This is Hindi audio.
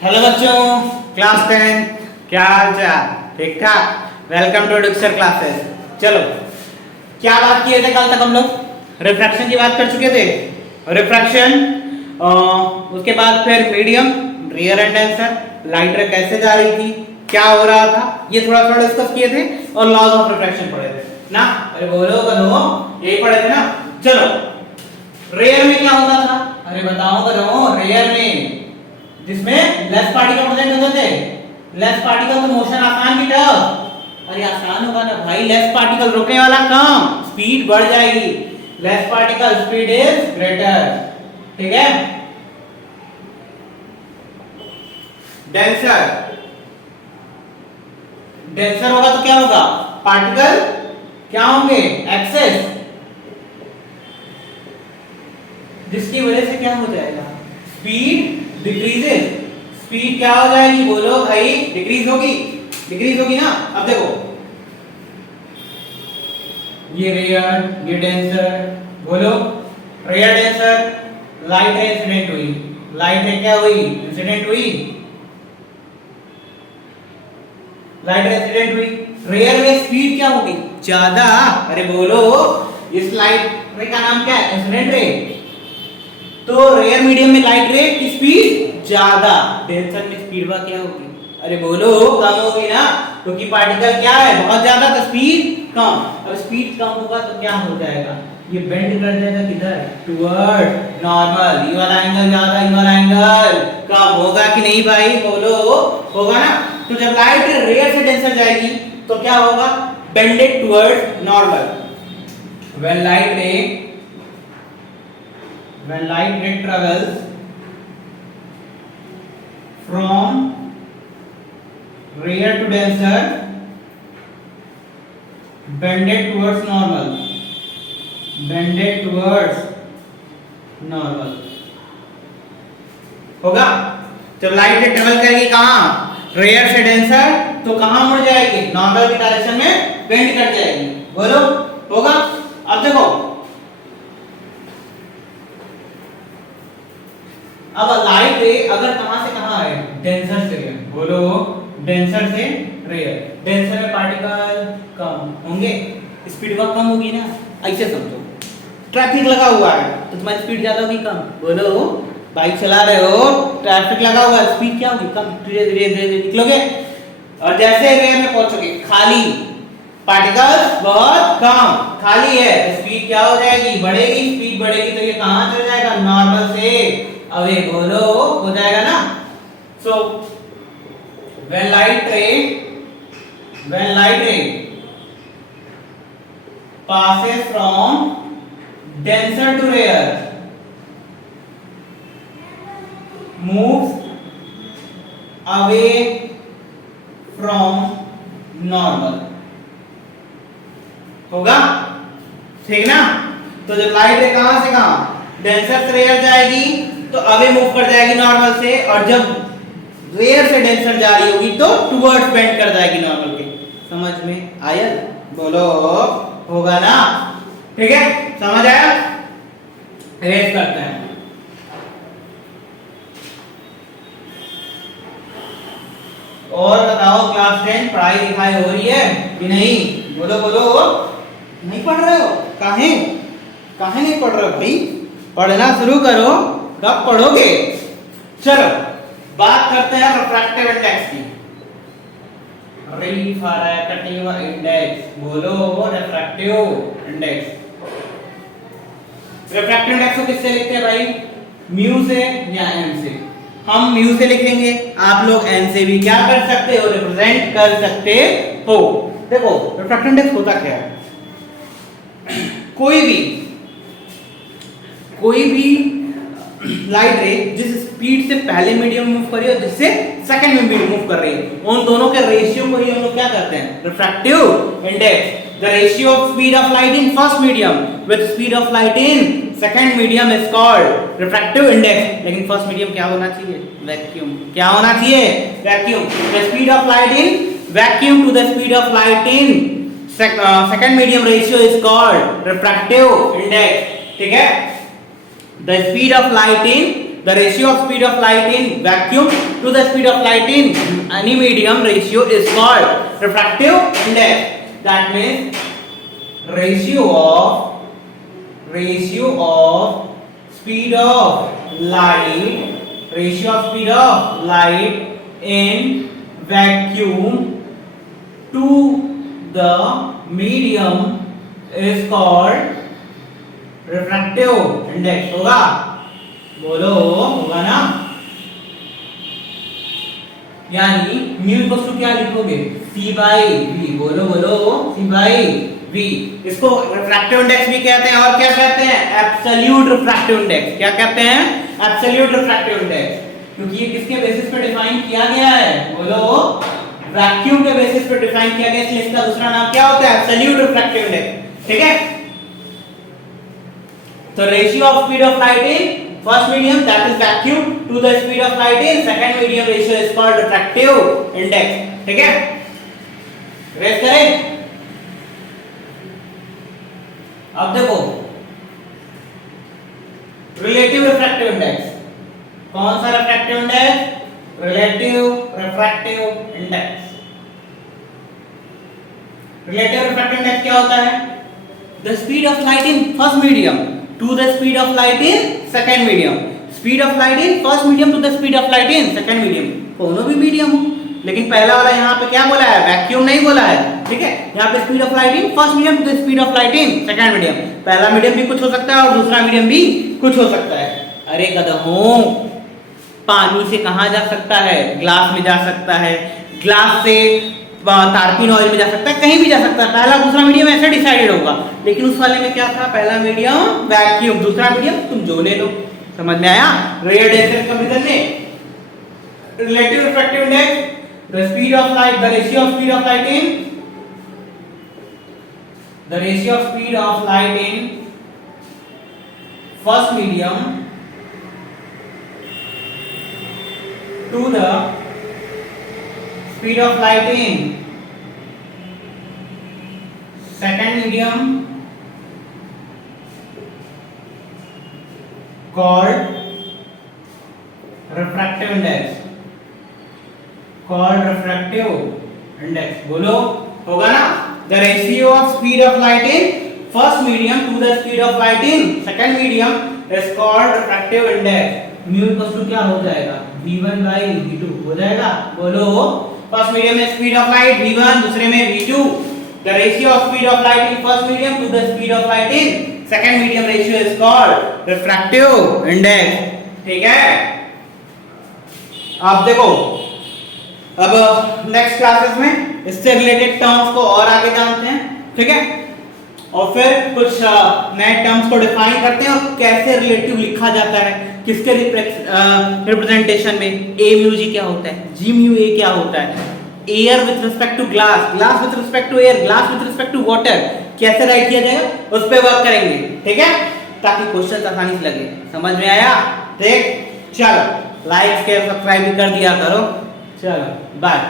हेलो बच्चों, क्लास 10 क्या हाल चाल? ठीक ठाक। Welcome to Dixer classes. चलो, क्या बात किए थे कल तक हम लोग? रिफ्रैक्शन की बात कर चुके थे। रिफ्रैक्शन, उसके बाद फिर medium, rear and denser, light रे कैसे जा रही थी, क्या हो रहा था, ये थोड़ा थोड़ा डिस्कस किए थे और लॉज ऑफ रिफ्रैक्शन पढ़े थे ना। अरे बोलो करो, यही पढ़े थे ना। चलो, रेयर में क्या होता था? अरे बताओ करो, रेयर में जिसमें लेस पार्टिकल प्रेजेंट होते थे, लेस पार्टिकल तो मोशन आसान की टफ। अरे आसान होगा ना भाई, लेस पार्टिकल रोकने वाला कम, स्पीड बढ़ जाएगी। Less particle speed is greater, ठीक है। डेंसर, डेंसर होगा तो क्या होगा? पार्टिकल क्या होंगे? एक्सेस, जिसकी वजह से क्या हो जाएगा? Speed decreases. स्पीड क्या हो जाएगी? बोलो भाई, डिक्रीज होगी, डिक्रीज होगी ना। अब देखो, ये रेयर, ये डेंसर, बोलो rare denser, light ray incident हुई, लाइट रे क्या हुई? इंसिडेंट हुई, लाइट रे इंसिडेंट हुई। रेयर में स्पीड क्या होगी? ज्यादा। अरे बोलो, इस लाइट रे का नाम क्या है? Incident ray. तो रेयर मीडियम में लाइट रे की स्पीड ज्यादा, डेंसर में स्पीड क्या होगी? अरे बोलो, कम होगी ना, क्योंकि पार्टिकल क्या है? बहुत ज्यादा, तो स्पीड कम। अब स्पीड कम होगा तो क्या हो जाएगा? ये बेंड कर जाएगा किधर? Toward normal. ये वाला एंगल ज्यादा, ये वाला एंगल कम होगा कि नहीं भाई? बोलो, होगा ना। तो जब लाइट रेयर से डेंसर जाएगी तो क्या होगा? Bended toward normal. When light रे, when light ray travels from rear to denser, bended towards normal, bended towards normal होगा। जब लाइट रे ट्रेवल करेगी कहां? रेयर से डेंसर, तो कहां मुड़ जाएगी? नॉर्मल की डायरेक्शन में बेंड कर जाएगी। बोलो, होगा। अब देखो, अब लाइट रे अगर कहां से कहां है? डेंसर से रेयर। बोलो, डेंसर से रेयर। डेंसर में पार्टिकल कम होंगे, स्पीड बहुत कम होगी ना। ऐसे समझो, ट्रैफिक लगा हुआ है तो तुम्हारी स्पीड ज्यादा होगी कम? बोलो, बाइक चला रहे हो, ट्रैफिक लगा हुआ है, स्पीड क्या होगी? कम। धीरे धीरे धीरे निकलोगे और जैसे रेयर में पहुंचोगे, खाली, पार्टिकल्स बहुत कम, खाली है, तो स्पीड क्या हो जाएगी? बढ़ेगी। स्पीड बढ़ेगी तो ये कहां चल जाएगा? नॉर्मल से अवे। बोलो, हो जाएगा ना। सो when light ray passes from denser to rarer, moves away from normal, होगा, ठीक ना। तो जब लाइट रे कहां से कहां? डेंसर से रेयर जाएगी तो अवे मूव कर जाएगी नॉर्मल से, और जब रेयर से डेंसर जा रही होगी तो टुवर्ड्स बेंड कर जाएगी नॉर्मल के। समझ में आया? बोलो, होगा ना। ठीक है, समझ आया? रेस करते हैं। और बताओ, क्लास 10 पढ़ाई लिखाई हो रही है कि नहीं? बोलो बोलो, नहीं पढ़ रहे हो? काहे काहे नहीं पढ़ रहे हो भाई? पढ़ना शुरू करो। कब पढ़ोगे? चलो, बात करते हैं रिफ्रैक्टिव इंडेक्स की। रिफ्रैक्टिव इंडेक्स, बोलो रिफ्रैक्टिव इंडेक्स। रिफ्रैक्टिव इंडेक्स को किससे लिखते हैं भाई? म्यू से या एन से? हम म्यू से लिखेंगे, आप लोग एन से भी क्या कर सकते हो? रिप्रेजेंट कर सकते हो। देखो, रिफ्रैक्टिव इंडेक्स होता क्या है? कोई भी लाइट रे जिस स्पीड से पहले मीडियम मूव कर रही है और जिससे सेकंड में मूव कर रही है, उन दोनों के रेशियो को ही हम लोग क्या करते हैं? Refractive index. The ratio of speed of light in first medium with speed of light in second medium is called refractive index. लेकिन फर्स्ट मीडियम क्या होना चाहिए? वैक्यूम। क्या होना चाहिए? Vacuum. The speed of light in vacuum to the speed of light in second medium ratio is called refractive index. ठीक है, the speed of light in the ratio of speed of light in vacuum to the speed of light in any medium ratio is called refractive index. That means ratio of speed of light in vacuum to the medium is called refractive index. होगा? बोलो, होगा ना? यानी म्यू इक्वल टू क्या लिखोगे? C by V. बोलो C by V. इसको रिफ्रैक्टिव इंडेक्स भी कहते हैं और क्या कहते हैं? Absolute refractive index. क्या कहते हैं? Absolute refractive index. क्योंकि ये किसके बेसिस पे डिफाइन किया गया है? बोलो, वैक्यूम के बेसिस पे डिफाइन किया गया, इसलिए इसका दूसरा नाम क्या होता है? Absolute refractive index. ठीक है? तो ratio of speed of light in first medium, that is vacuum, to the speed of light in second medium ratio is called refractive index. ठीक है? रेस करें. अब देखो रिलेटिव रिफ्रैक्टिव इंडेक्स. कौन सा refractive index? Relative refractive index. Relative refractive index क्या होता है? The speed of light in first medium to the speed of light in second medium. Speed of light in first medium to the speed of light in second medium. दोनों भी मीडियम हो, लेकिन पहला वाला यहाँ पे क्या बोला है? वैक्यूम नहीं बोला है. ठीक है? यहाँ पे speed of light in first medium to the speed of light in second medium. पहला मीडियम भी कुछ हो सकता है और दूसरा मीडियम भी कुछ हो सकता है. अरे गधों, पानी से कहाँ जा सकता है? ग्लास में जा सकता है. ग्लास से तारपीन ऑयल में जा सकता है, कहीं भी जा सकता है. पहला दूसरा मीडियम ऐसे डिसाइडेड होगा, लेकिन उस वाले में क्या था? पहला मीडियम वैक्यूम, दूसरा मीडियम तुम जो ले लो. समझ में आया? रेडियो डेंसिटी कंपैरिजन में relative refractive index, the speed of light, the ratio of speed of light in, the ratio of speed of light in first medium to the speed of light in second medium called refractive index. बोलो, होगा ना? The ratio of speed of light in first medium to the speed of light in second medium is called refractive index. Mu equal to क्या हो जाएगा? v1 by v2 हो जाएगा. बोलो, फर्स्ट मीडियम में स्पीड ऑफ लाइट v1, दूसरे में v2. The ratio of speed of light in first medium to the speed of light in second medium ratio is called refractive index. ठीक है? आप देखो, अब नेक्स्ट क्लासेस में इससे रिलेटेड टर्म्स को और आगे जानते हैं. ठीक है? और फिर कुछ नए टर्म्स को डिफाइन करते हैं और कैसे रिलेटिव लिखा जाता है, किसके रिप्रेजेंटेशन में. ए म्यू जी क्या होता है? जी म्यू ए क्या होता है? Air with respect to glass, glass with respect to air, glass with respect to water कैसे राइट किया जाएगा, उस पे वर्क करेंगे. ठीक है? ताकि क्वेश्चन आसानी से लगे. समझ में आया? ठीक, चलो लाइक शेयर सब्सक्राइब भी कर दिया करो. चलो बाय.